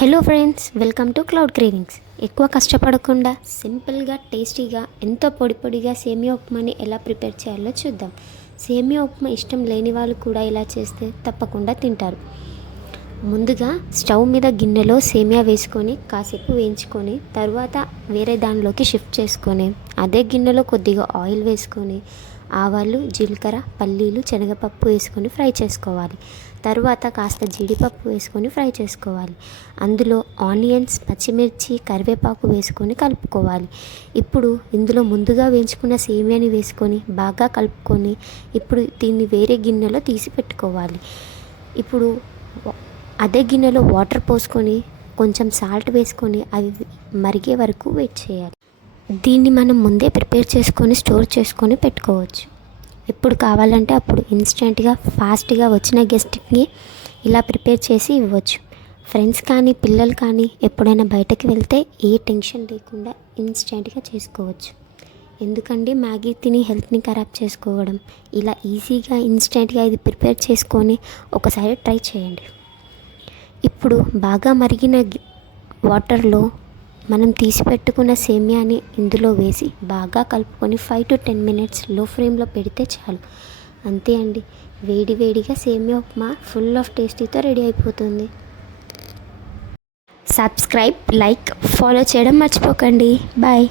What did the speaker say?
Hello friends, welcome to cloud cravings. ఎక్కువ కష్టపడకుండా సింపుల్గా టేస్టీగా ఎంతో పొడి పొడిగా సేమియా ఉప్మాని ఎలా ప్రిపేర్ చేయాలో చూద్దాం. సేమియా ఉప్మా ఇష్టం లేని వాళ్ళు కూడా ఇలా చేస్తే తప్పకుండా తింటారు. ముందుగా స్టవ్ మీద గిన్నెలో సేమియా వేసుకొని కాసేపు వేయించుకొని తర్వాత వేరే దానిలోకి షిఫ్ట్ చేసుకొని అదే గిన్నెలో కొద్దిగా ఆయిల్ వేసుకొని ఆవాలు, జీలకర్ర, పల్లీలు, శనగపప్పు వేసుకొని ఫ్రై చేసుకోవాలి. తర్వాత కాస్త జీడిపప్పు వేసుకొని ఫ్రై చేసుకోవాలి. అందులో ఆనియన్స్, పచ్చిమిర్చి, కరివేపాకు వేసుకొని కలుపుకోవాలి. ఇప్పుడు ఇందులో ముందుగా వేయించుకున్న సేమియాని వేసుకొని బాగా కలుపుకొని ఇప్పుడు దీన్ని వేరే గిన్నెలో తీసి పెట్టుకోవాలి. ఇప్పుడు అదే గిన్నెలో వాటర్ పోసుకొని కొంచెం సాల్ట్ వేసుకొని అవి మరిగే వరకు వెయిట్ చేయాలి. దీన్ని మనం ముందే ప్రిపేర్ చేసుకొని స్టోర్ చేసుకొని పెట్టుకోవచ్చు. ఎప్పుడు కావాలంటే అప్పుడు ఇన్స్టెంట్గా ఫాస్ట్గా వచ్చిన గెస్ట్కి ఇలా ప్రిపేర్ చేసి ఇవ్వచ్చు. ఫ్రెండ్స్ కానీ పిల్లలు కానీ ఎప్పుడైనా బయటకు వెళ్తే ఏ టెన్షన్ లేకుండా ఇన్స్టెంట్గా చేసుకోవచ్చు. ఎందుకండి మ్యాగీ తిని హెల్త్ని ఖరాబ్ చేసుకోవడం. ఇలా ఈజీగా ఇన్స్టెంట్గా ఇది ప్రిపేర్ చేసుకొని ఒకసారి ట్రై చేయండి. ఇప్పుడు బాగా మరిగిన వాటర్లో మనం తీసి పెట్టుకున్న సేమియాని ఇందులో వేసి బాగా కలుపుకొని 5 to 10 minutes లో ఫ్లేమ్లో పెడితే చాలు. అంతే అండి, వేడి వేడిగా సేమియా ఉప్మా ఫుల్ ఆఫ్ టేస్టీతో రెడీ అయిపోతుంది. సబ్స్క్రైబ్, లైక్, ఫాలో చేయడం మర్చిపోకండి. బాయ్.